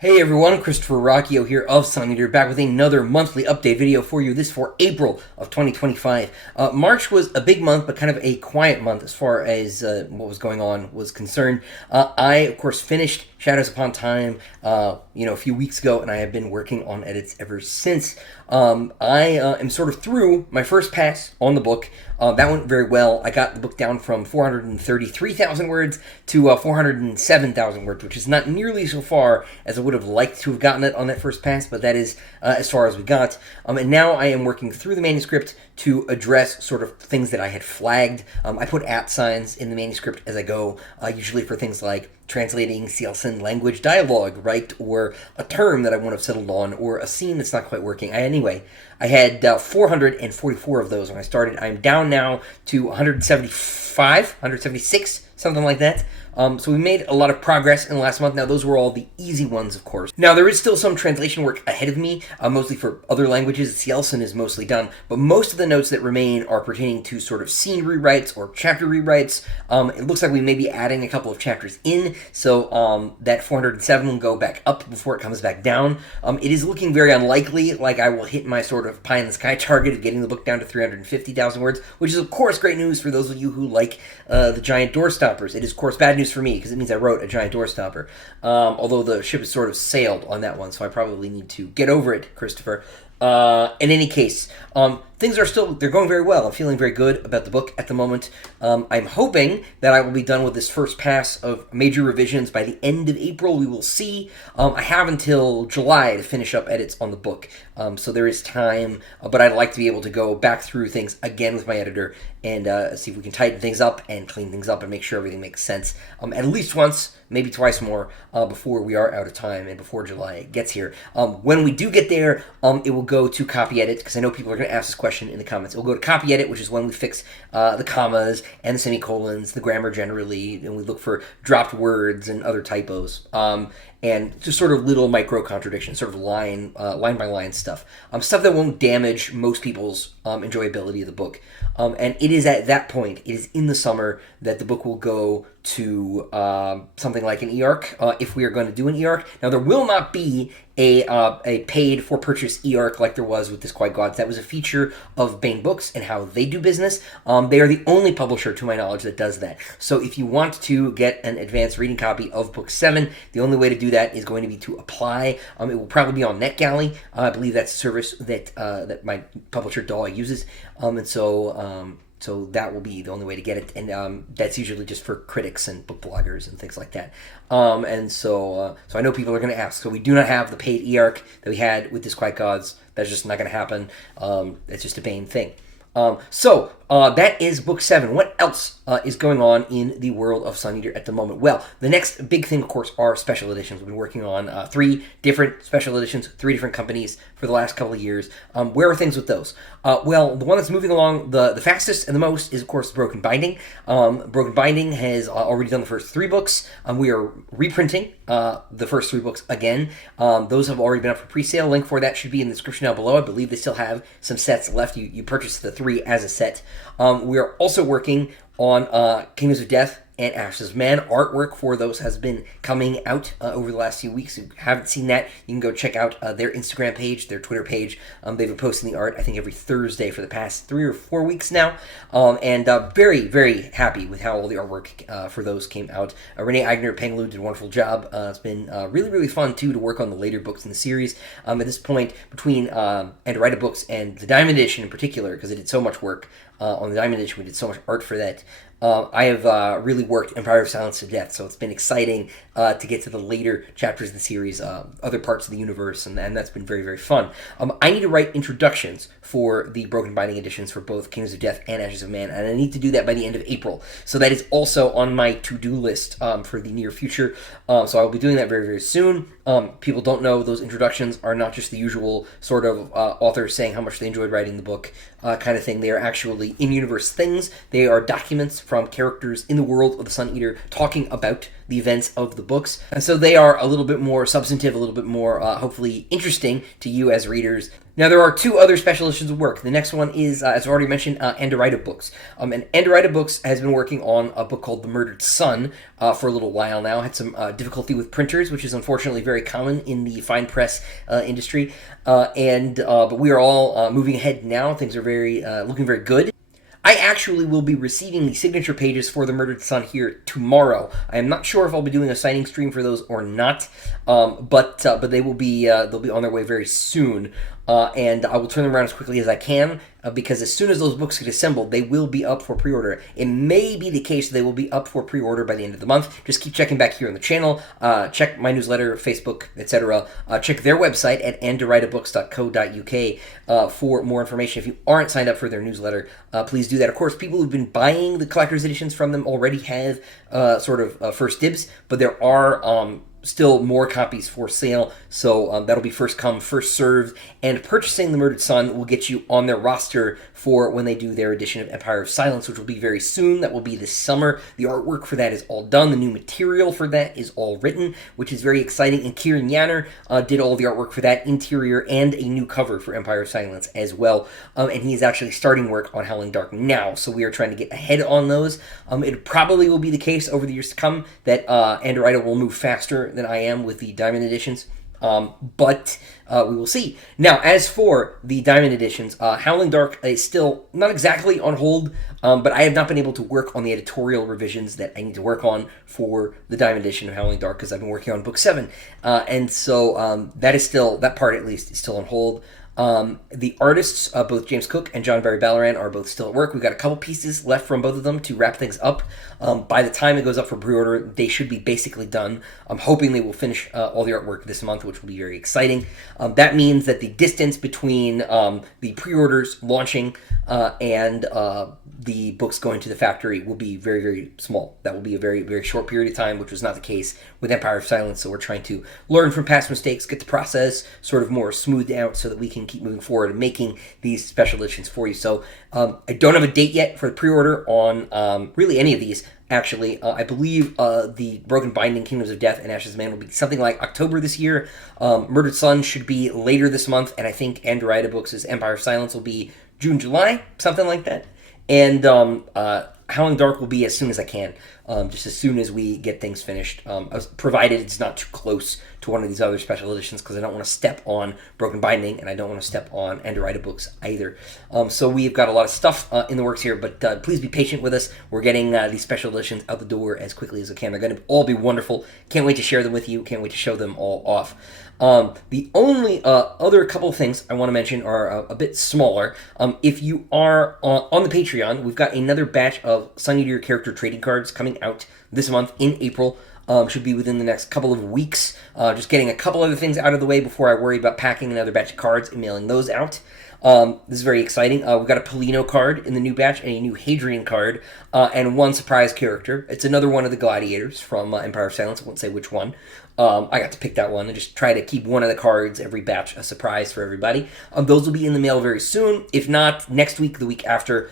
Hey everyone, Christopher Ruocchio here of Sun Eater, back with another monthly update video for you. This for April of 2025. March was a big month, but kind of a quiet month as far as what was going on was concerned. I, of course, finished Shadows Upon Time, a few weeks ago, and I have been working on edits ever since. I am sort of through my first pass on the book. That went very well. I got the book down from 433,000 words to 407,000 words, which is not nearly so far as I would have liked to have gotten it on that first pass, but that is as far as we got. And now I am working through the manuscript to address sort of things that I had flagged. I put @ signs in the manuscript as I go, usually for things like translating Sielson language dialogue, right? Or a term that I won't have settled on, or a scene that's not quite working. Anyway, I had 444 of those when I started. I'm down now to 175, 176, something like that. So we made a lot of progress in the last month. Now, those were all the easy ones, of course. Now, there is still some translation work ahead of me, mostly for other languages. Sielson is mostly done, but most of the notes that remain are pertaining to sort of scene rewrites or chapter rewrites. It looks like we may be adding a couple of chapters in, so that 407 will go back up before it comes back down. It is looking very unlikely, like I will hit my sort of pie-in-the-sky target of getting the book down to 350,000 words, which is, of course, great news for those of you who like the giant door stoppers. It is, of course, bad news for me, because it means I wrote a giant door stopper. Although the ship has sort of sailed on that one, so I probably need to get over it, Christopher. In any case, things are they're going very well. I'm feeling very good about the book at the moment. I'm hoping that I will be done with this first pass of major revisions by the end of April. We will see. I have until July to finish up edits on the book, so there is time, but I'd like to be able to go back through things again with my editor and see if we can tighten things up and clean things up and make sure everything makes sense at least once, maybe twice more, before we are out of time and before July gets here. When we do get there, it will go to copy edit, because I know people are going to ask this question in the comments. It will go to copy edit, which is when we fix the commas and the semicolons, the grammar generally, and we look for dropped words and other typos. And just sort of little micro contradictions, sort of line by line stuff. Stuff that won't damage most people's enjoyability of the book. And it is at that point, it is in the summer, that the book will go to something like an e-arc, if we are going to do an e-arc. Now, there will not be a paid for purchase e-arc like there was with Disquiet Gods. That was a feature of Baen Books and how they do business. They are the only publisher, to my knowledge, that does that. So if you want to get an advanced reading copy of Book 7, the only way to do that is going to be to apply. It will probably be on NetGalley. I believe that's a service that my publisher DAW uses. So that will be the only way to get it, and that's usually just for critics and book bloggers and things like that. So I know people are going to ask. So we do not have the paid e-arc that we had with Disquiet Gods. That's just not going to happen. It's just a Baen thing. So that is Book 7. What else is going on in the world of Sun Eater at the moment? Well, the next big thing, of course, are special editions. We've been working on 3 different special editions, 3 different companies for the last couple of years. Where are things with those? Well, the one that's moving along the fastest and the most is, of course, Broken Binding. Broken Binding has already done the first 3 books. We are reprinting the first 3 books again. Those have already been up for pre-sale. Link for that should be in the description down below. I believe they still have some sets left. You purchase the 3 as a set. We are also working on Kingdoms of Death and Ashes of Man. Artwork for those has been coming out over the last few weeks. If you haven't seen that, you can go check out their Instagram page, their Twitter page. They've been posting the art, I think, every Thursday for the past 3 or 4 weeks now. And very, very happy with how all the artwork for those came out. Renee Eigner, Penglu did a wonderful job. It's been really, really fun, too, to work on the later books in the series. At this point, between Andorita Books and the Diamond Edition in particular, because it did so much work on the Diamond Edition, we did so much art for that. I have really worked Empire of Silence to death, so it's been exciting to get to the later chapters of the series, other parts of the universe, and that's been very, very fun. I need to write introductions for the Broken Binding editions for both Kingdoms of Death and Ashes of Man, and I need to do that by the end of April. So that is also on my to-do list for the near future, so I will be doing that very, very soon. People don't know those introductions are not just the usual sort of authors saying how much they enjoyed writing the book kind of thing. They are actually in-universe things. They are documents from characters in the world of the Sun Eater talking about the events of the books. And so they are a little bit more substantive, a little bit more hopefully interesting to you as readers. Now, there are two other special editions of work. The next one is, as I already mentioned, Andorita Books. And Andorita Books has been working on a book called The Murdered Son for a little while now. Had some difficulty with printers, which is unfortunately very common in the fine press industry. But we are all moving ahead now. Things are looking very good. I actually will be receiving the signature pages for The Murdered Son here tomorrow. I am not sure if I'll be doing a signing stream for those or not, but they will be they'll be on their way very soon. And I will turn them around as quickly as I can, because as soon as those books get assembled, they will be up for pre-order. It may be the case that they will be up for pre-order by the end of the month. Just keep checking back here on the channel. Check my newsletter, Facebook, etc. Check their website at andoritabooks.co.uk for more information. If you aren't signed up for their newsletter, please do that. Of course, people who've been buying the collector's editions from them already have first dibs, but there are still more copies for sale, so that'll be first come, first served, and purchasing The Murdered Son will get you on their roster for when they do their edition of Empire of Silence, which will be very soon. That will be this summer. The artwork for that is all done. The new material for that is all written, which is very exciting, and Kieran Yanner did all the artwork for that, interior and a new cover for Empire of Silence as well, and he is actually starting work on Howling Dark now, so we are trying to get ahead on those. It probably will be the case over the years to come that Andorita will move faster than I am with the Diamond editions, but we will see. Now, as for the Diamond editions, Howling Dark is still not exactly on hold, but I have not been able to work on the editorial revisions that I need to work on for the Diamond edition of Howling Dark, because I've been working on book 7, and so that part at least is still on hold. The artists, both James Cook and John Barry Ballaran, are both still at work. We've got a couple pieces left from both of them to wrap things up. By the time it goes up for pre-order, they should be basically done. I'm hoping they will finish all the artwork this month, which will be very exciting. That means that the distance between the pre-orders launching and the books going to the factory will be very, very small. That will be a very, very short period of time, which was not the case with Empire of Silence. So we're trying to learn from past mistakes, get the process sort of more smoothed out so that we can keep moving forward and making these special editions for you. So I don't have a date yet for the pre-order on really any of these. Actually, I believe the Broken Binding, Kingdoms of Death, and Ashes of Man will be something like October this year. Murdered Son should be later this month, and I think Andorita Books' Empire of Silence will be June, July, something like that. And Howling Dark will be as soon as I can, just as soon as we get things finished, provided it's not too close to one of these other special editions, because I don't want to step on Broken Binding, and I don't want to step on Andorita Books either. So we've got a lot of stuff in the works here, but please be patient with us. We're getting these special editions out the door as quickly as we can. They're going to all be wonderful. Can't wait to share them with you. Can't wait to show them all off. The only other couple of things I want to mention are a bit smaller. If you are on the Patreon, we've got another batch of Sun Eater character trading cards coming out this month in April. Should be within the next couple of weeks. Just getting a couple other things out of the way before I worry about packing another batch of cards and mailing those out. This is very exciting. We've got a Polino card in the new batch and a new Hadrian card, and one surprise character. It's another one of the gladiators from Empire of Silence. I won't say which one. I got to pick that one and just try to keep one of the cards every batch a surprise for everybody. Those will be in the mail very soon. If not, next week, the week after,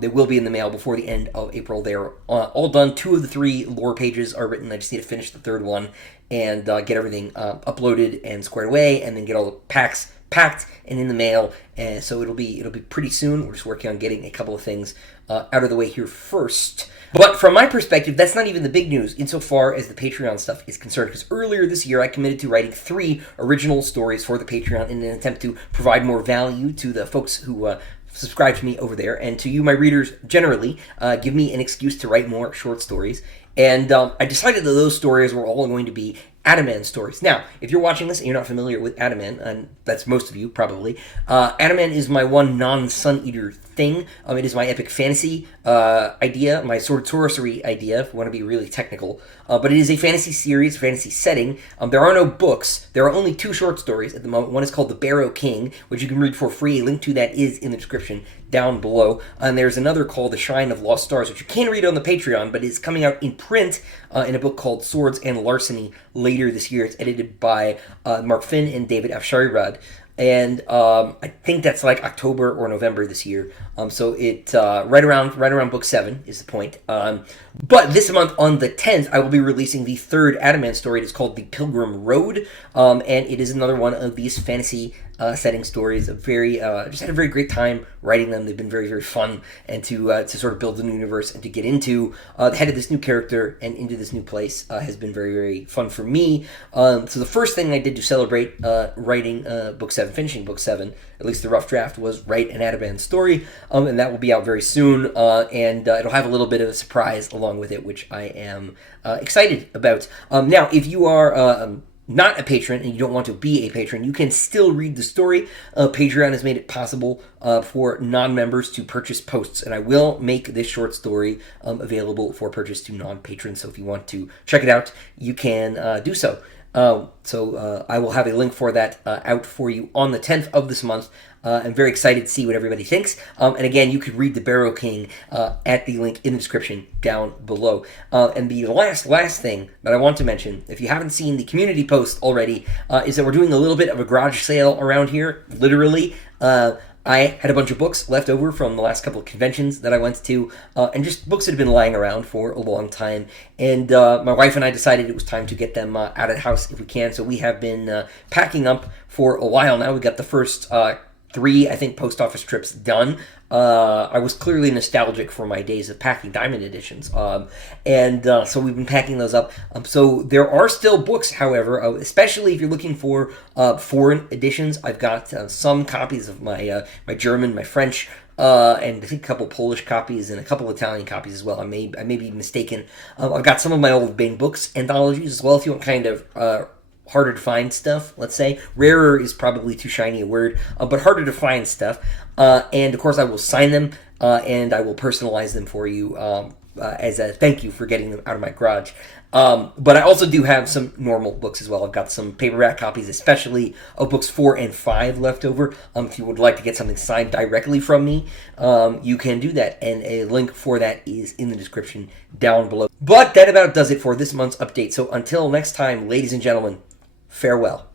they will be in the mail before the end of April. They're all done. 2 of the 3 lore pages are written. I just need to finish the 3rd one and get everything uploaded and squared away, and then get all the packs packed and in the mail. And so it'll be pretty soon. We're just working on getting a couple of things out of the way here first. But from my perspective, that's not even the big news insofar as the Patreon stuff is concerned, because earlier this year I committed to writing 3 original stories for the Patreon in an attempt to provide more value to the folks who subscribe to me over there, and to you, my readers, generally, give me an excuse to write more short stories. And I decided that those stories were all going to be Adaman stories. Now, if you're watching this and you're not familiar with Adaman, and that's most of you probably, Adaman is my one non-Sun Eater thing. It is my epic fantasy idea, my sword sorcery idea, if we want to be really technical. But it is a fantasy series, fantasy setting. There are no books. There are only 2 short stories at the moment. One is called The Barrow King, which you can read for free. A link to that is in the description down below. And there's another called The Shrine of Lost Stars, which you can read on the Patreon, but is coming out in print in a book called Swords and Larceny later this year. It's edited by Mark Finn and David Afsharirad. and I think that's like October or November this year. So it right around book 7 is the point. But this month on the 10th, I will be releasing the third Adaman story. It's called The Pilgrim Road, and it is another one of these fantasy setting stories. Just had a very great time writing them. They've been very, very fun, and to sort of build a new universe and to get into the head of this new character and into this new place has been very, very fun for me. So the first thing I did to celebrate writing book 7, finishing book 7, at least the rough draft, was write an Adaman story, and that will be out very soon, and it'll have a little bit of a surprise along with it, which I am excited about. Now, if you are not a patron and you don't want to be a patron, you can still read the story. Patreon has made it possible for non-members to purchase posts, and I will make this short story available for purchase to non-patrons. So if you want to check it out, you can do so. I will have a link for that out for you on the 10th of this month. I'm very excited to see what everybody thinks. And again, you could read The Barrow King at the link in the description down below. And the last thing that I want to mention, if you haven't seen the community post already, is that we're doing a little bit of a garage sale around here, literally. I had a bunch of books left over from the last couple of conventions that I went to, and just books that had been lying around for a long time. And my wife and I decided it was time to get them out of the house if we can. So we have been packing up for a while now. We got the first 3, I think, post office trips done. I was clearly nostalgic for my days of packing diamond editions, and so we've been packing those up. So there are still books, however, especially if you're looking for foreign editions. I've got some copies of my German, my French, and I think a couple Polish copies and a couple Italian copies as well. I may be mistaken. I've got some of my old Bane Books anthologies as well, if you want kind of harder to find stuff, let's say. Rarer is probably too shiny a word, but harder to find stuff. And of course, I will sign them and I will personalize them for you as a thank you for getting them out of my garage. But I also do have some normal books as well. I've got some paperback copies, especially of books 4 and 5 left over. If you would like to get something signed directly from me, you can do that. And a link for that is in the description down below. But that about does it for this month's update. So until next time, ladies and gentlemen, farewell.